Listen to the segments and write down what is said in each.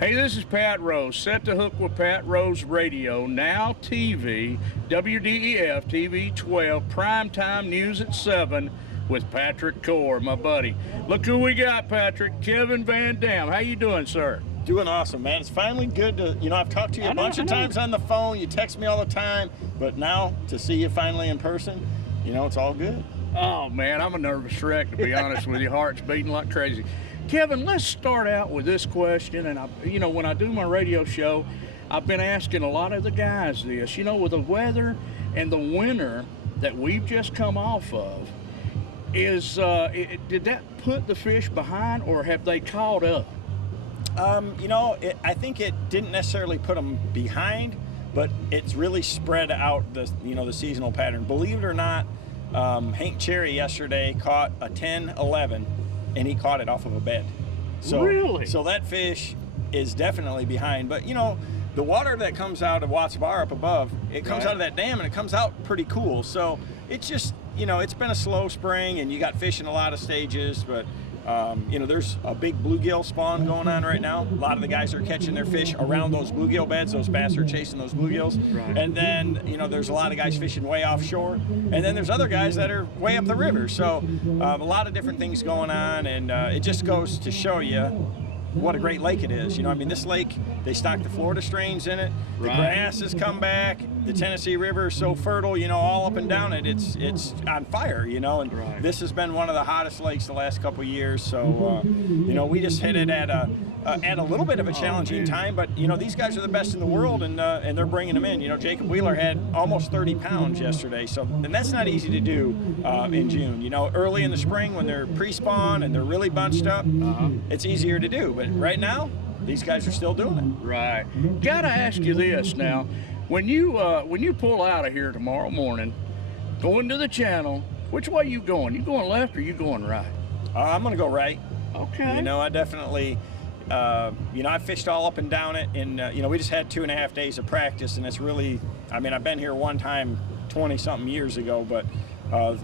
Hey, this is Pat Rose. Set to Hook with Pat Rose Radio, now TV, WDEF-TV 12, primetime news at 7 with Patrick Core, my buddy. Look who we got, Patrick. Kevin VanDam. How you doing, sir? Doing awesome, man. It's finally good to, I've talked to you a bunch of times on the phone. You text me all the time, but now to see you finally in person, it's all good. Oh, man, I'm a nervous wreck, to be honest with you. Heart's beating like crazy. Kevin, let's start out with this question. And, when I do my radio show, I've been asking a lot of the guys this. With the weather and the winter that we've just come off of, did that put the fish behind, or have they caught up? I think it didn't necessarily put them behind, but it's really spread out the seasonal pattern. Believe it or not, Hank Cherry yesterday caught a 10-11, and he caught it off of a bed. So, really? So that fish is definitely behind. But, the water that comes out of Watts Bar up above, it comes out of that dam, and it comes out pretty cool. So it's just, it's been a slow spring, and you got fish in a lot of stages, but there's a big bluegill spawn going on right now. A lot of the guys are catching their fish around those bluegill beds. Those bass are chasing those bluegills. Right. And then, there's a lot of guys fishing way offshore. And then there's other guys that are way up the river. So a lot of different things going on, and it just goes to show you what a great lake it is. This lake, they stock the Florida strains in it. The grass has come back. The Tennessee River is so fertile, all up and down it. It's on fire, and this has been one of the hottest lakes the last couple of years. So, we just hit it at a little bit of a challenging time, but these guys are the best in the world, and they're bringing them in. Jacob Wheeler had almost 30 pounds yesterday, and that's not easy to do in June. Early in the spring when they're pre-spawn and they're really bunched up, it's easier to do. But right now, these guys are still doing it. Right. Gotta ask you this now: when you pull out of here tomorrow morning, going to the channel, which way you going? You going left or you going right? I'm gonna go right. Okay. I definitely. I fished all up and down it, and we just had 2.5 days of practice, and it's really, I've been here one time 20-something years ago, but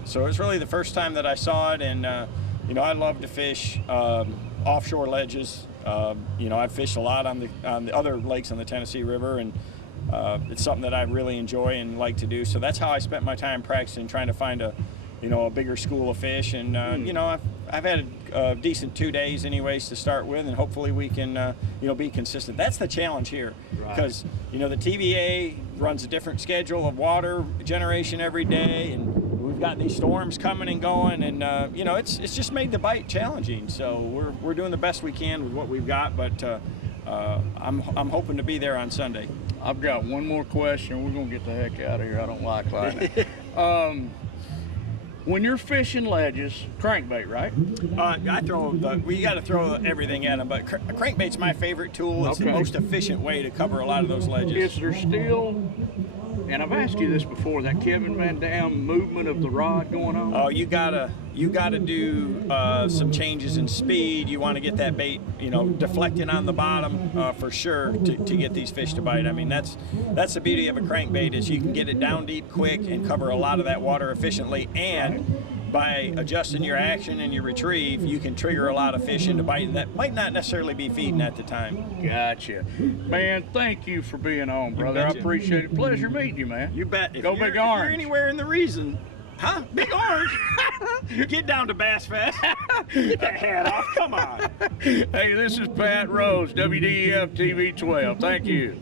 so it's really the first time that I saw it, and I love to fish offshore ledges. I've fished a lot on the other lakes on the Tennessee River, and it's something that I really enjoy and like to do. So that's how I spent my time practicing, trying to find a bigger school of fish, and I've had a decent 2 days anyways to start with, and hopefully we can be consistent. That's the challenge here, because the TVA runs a different schedule of water generation every day, and we've got these storms coming and going, and it's just made the bite challenging. So we're doing the best we can with what we've got, but I'm hoping to be there on Sunday. I've got one more question. We're gonna get the heck out of here. I don't like lightning. When you're fishing ledges, crankbait, right? I throw you got to throw everything at them, but a crankbait's my favorite tool. It's the most efficient way to cover a lot of those ledges. Is there still, and I've asked you this before, that Kevin VanDam movement of the rod going on? Oh, you gotta do some changes in speed. You want to get that bait, deflecting on the bottom for sure to get these fish to bite. That's the beauty of a crankbait, is you can get it down deep quick and cover a lot of that water efficiently, and by adjusting your action and your retrieve, you can trigger a lot of fish into biting that might not necessarily be feeding at the time. Gotcha. Man, thank you for being on, brother. I appreciate it. Pleasure meeting you, man. You bet. Go Big Orange. If you're anywhere in the region, Big Orange? Get down to BassFest. Get that hat off. Come on. Hey, this is Pat Rose, WDEF-TV 12. Thank you.